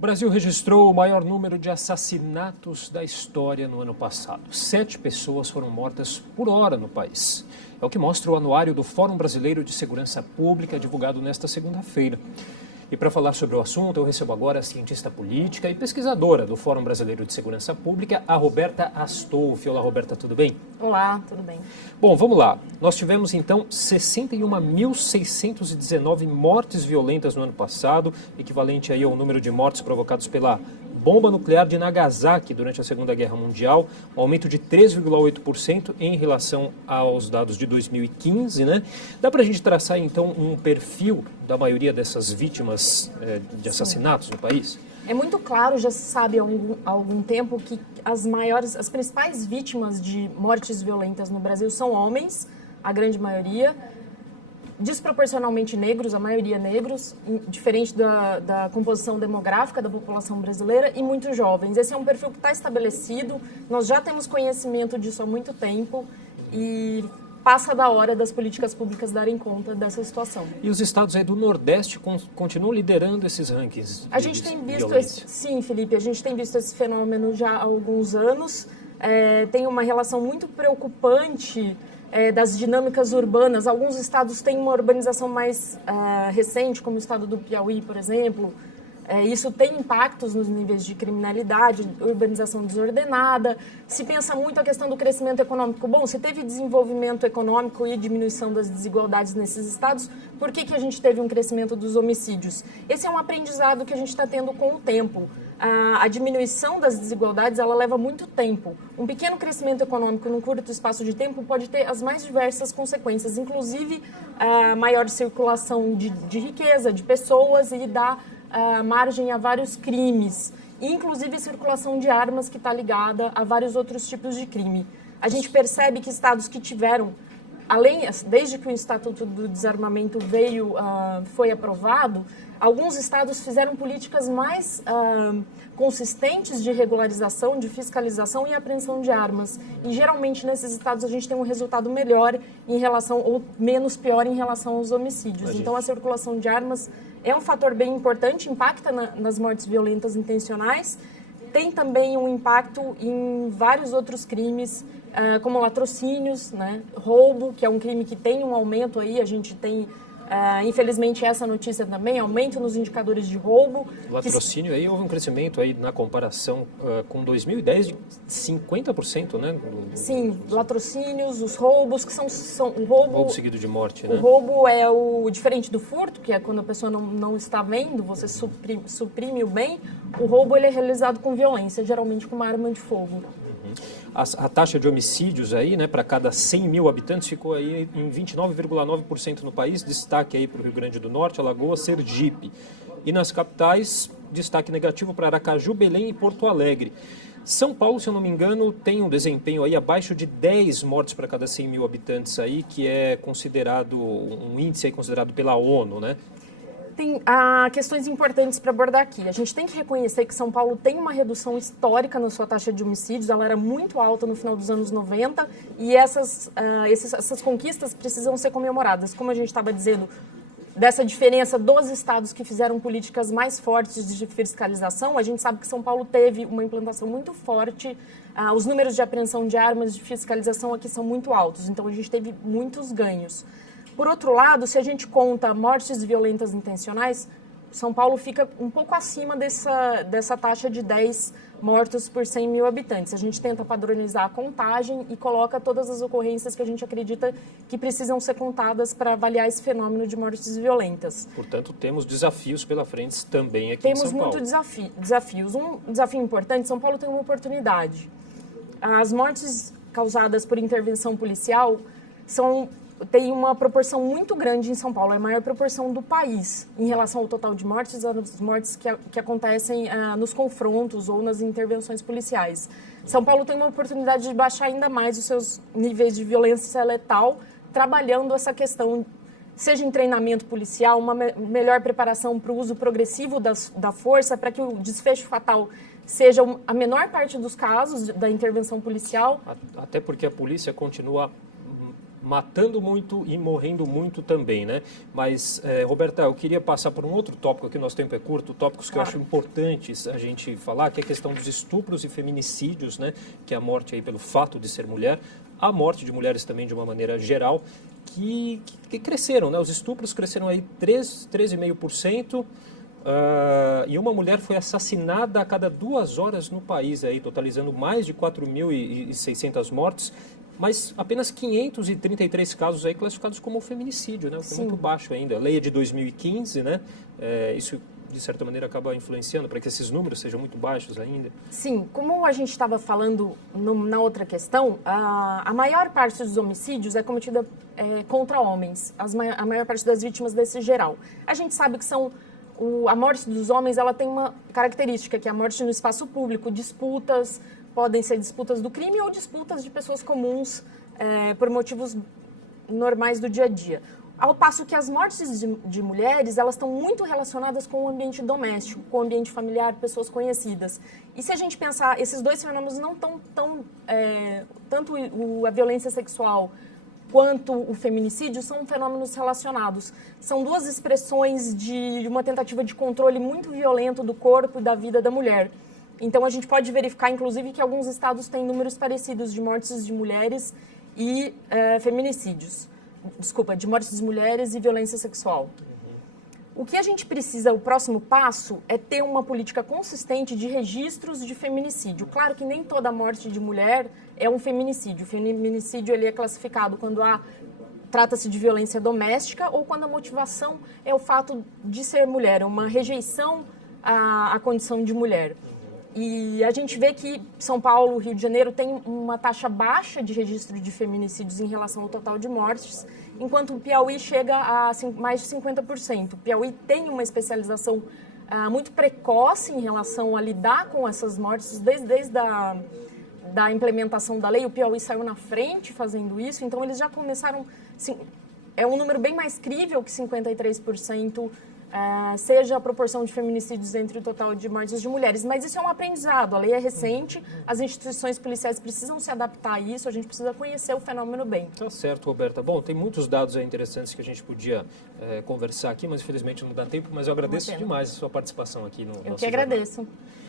O Brasil registrou o maior número de assassinatos da história no ano passado. 7 pessoas foram mortas por hora no país. É o que mostra o anuário do Fórum Brasileiro de Segurança Pública, divulgado nesta segunda-feira. E para falar sobre o assunto, eu recebo agora a cientista política e pesquisadora do Fórum Brasileiro de Segurança Pública, a Roberta Astolfi. Olá, Roberta, tudo bem? Olá, tudo bem. Bom, vamos lá. Nós tivemos, então, 61.619 mortes violentas no ano passado, equivalente aí ao número de mortes provocados pela bomba nuclear de Nagasaki durante a Segunda Guerra Mundial, um aumento de 3,8% em relação aos dados de 2015, né? Dá para a gente traçar, então, um perfil da maioria dessas vítimas de assassinatos no país? É muito claro, já se sabe há algum tempo que as principais vítimas de mortes violentas no Brasil são homens, a grande maioria, desproporcionalmente negros, a maioria negros, diferente da composição demográfica da população brasileira, e muito jovens. Esse é um perfil que está estabelecido, nós já temos conhecimento disso há muito tempo e passa da hora das políticas públicas darem conta dessa situação. E os estados aí do Nordeste continuam liderando esses rankings? A gente tem visto, sim, Felipe, a gente tem visto esse fenômeno já há alguns anos, tem uma relação muito preocupante das dinâmicas urbanas. Alguns estados têm uma urbanização mais recente, como o estado do Piauí, por exemplo. Isso tem impactos nos níveis de criminalidade, urbanização desordenada. Se pensa muito a questão do crescimento econômico. Bom, se teve desenvolvimento econômico e diminuição das desigualdades nesses estados, por que a gente teve um crescimento dos homicídios? Esse é um aprendizado que a gente está tendo com o tempo. A diminuição das desigualdades, ela leva muito tempo. Um pequeno crescimento econômico num curto espaço de tempo pode ter as mais diversas consequências, inclusive a maior circulação de riqueza, de pessoas, e dar margem a vários crimes, inclusive a circulação de armas, que está ligada a vários outros tipos de crime. A gente percebe que estados que tiveram, desde que o Estatuto do Desarmamento foi aprovado, alguns estados fizeram políticas mais consistentes de regularização, de fiscalização e apreensão de armas. E geralmente nesses estados a gente tem um resultado melhor ou menos pior em relação aos homicídios. Então a circulação de armas é um fator bem importante, impacta nas mortes violentas intencionais. Tem também um impacto em vários outros crimes, como latrocínios, né? Roubo, que é um crime que tem um aumento aí, a gente tem, infelizmente, essa notícia também, aumento nos indicadores de roubo. Latrocínio aí houve um crescimento aí na comparação com 2010 de 50%, né? Sim, latrocínios, os roubos, que são o roubo seguido de morte, né? O roubo é o diferente do furto, que é quando a pessoa não está vendo, você suprime o bem. O roubo, ele é realizado com violência, geralmente com uma arma de fogo. A taxa de homicídios aí, né, para cada 100 mil habitantes ficou aí em 29,9% no país, destaque aí para o Rio Grande do Norte, Alagoas, Sergipe. E nas capitais, destaque negativo para Aracaju, Belém e Porto Alegre. São Paulo, se eu não me engano, tem um desempenho aí abaixo de 10 mortes para cada 100 mil habitantes aí, que é considerado um índice aí considerado pela ONU, né? Tem questões importantes para abordar aqui. A gente tem que reconhecer que São Paulo tem uma redução histórica na sua taxa de homicídios, ela era muito alta no final dos anos 90, e essas conquistas precisam ser comemoradas. Como a gente estava dizendo, dessa diferença dos estados que fizeram políticas mais fortes de fiscalização, a gente sabe que São Paulo teve uma implantação muito forte, os números de apreensão de armas, de fiscalização aqui são muito altos, então a gente teve muitos ganhos. Por outro lado, se a gente conta mortes violentas intencionais, São Paulo fica um pouco acima dessa taxa de 10 mortos por 100 mil habitantes. A gente tenta padronizar a contagem e coloca todas as ocorrências que a gente acredita que precisam ser contadas para avaliar esse fenômeno de mortes violentas. Portanto, temos desafios pela frente também aqui em São Paulo. Temos muitos desafios. Um desafio importante, São Paulo tem uma oportunidade. As mortes causadas por intervenção policial tem uma proporção muito grande em São Paulo, é a maior proporção do país em relação ao total de mortes, as mortes que acontecem nos confrontos ou nas intervenções policiais. São Paulo tem uma oportunidade de baixar ainda mais os seus níveis de violência letal, trabalhando essa questão, seja em treinamento policial, uma melhor preparação para o uso progressivo da força, para que o desfecho fatal seja a menor parte dos casos da intervenção policial. Até porque a polícia continua matando muito e morrendo muito também, né? Mas, Roberta, eu queria passar por um outro tópico aqui, o nosso tempo é curto, tópicos que eu acho importantes a gente falar, que é a questão dos estupros e feminicídios, né? Que é a morte aí pelo fato de ser mulher, a morte de mulheres também de uma maneira geral, que cresceram, né? Os estupros cresceram aí 13,5%, e uma mulher foi assassinada a cada 2 horas no país, aí, totalizando mais de 4.600 mortes, mas apenas 533 casos aí classificados como feminicídio, né? O que é muito baixo ainda. A lei é de 2015, né? Isso, de certa maneira, acaba influenciando para que esses números sejam muito baixos ainda. Sim, como a gente estava falando na outra questão, a maior parte dos homicídios é cometida contra homens, a maior parte das vítimas desse geral. A gente sabe que a morte dos homens, ela tem uma característica, que é a morte no espaço público, disputas, podem ser disputas do crime ou disputas de pessoas comuns por motivos normais do dia a dia. Ao passo que as mortes de mulheres, elas estão muito relacionadas com o ambiente doméstico, com o ambiente familiar, pessoas conhecidas. E se a gente pensar, esses dois fenômenos não estão tanto a violência sexual quanto o feminicídio são fenômenos relacionados. São duas expressões de uma tentativa de controle muito violento do corpo e da vida da mulher. Então, a gente pode verificar, inclusive, que alguns estados têm números parecidos de mortes de mulheres e feminicídios. Desculpa, de mortes de mulheres e violência sexual. O que a gente precisa, o próximo passo, é ter uma política consistente de registros de feminicídio. Claro que nem toda morte de mulher é um feminicídio. O feminicídio ele é classificado quando trata-se de violência doméstica ou quando a motivação é o fato de ser mulher, uma rejeição à condição de mulher. E a gente vê que São Paulo, Rio de Janeiro, tem uma taxa baixa de registro de feminicídios em relação ao total de mortes, enquanto o Piauí chega a mais de 50%. O Piauí tem uma especialização muito precoce em relação a lidar com essas mortes, desde a implementação da lei. O Piauí saiu na frente fazendo isso, então eles já começaram... é um número bem mais crível que 53%, seja a proporção de feminicídios entre o total de mortes de mulheres. Mas isso é um aprendizado, a lei é recente, as instituições policiais precisam se adaptar a isso, a gente precisa conhecer o fenômeno bem. Tá certo, Roberta. Bom, tem muitos dados aí interessantes que a gente podia conversar aqui, mas infelizmente não dá tempo, mas eu agradeço demais a sua participação aqui no nosso jornal. Eu que agradeço.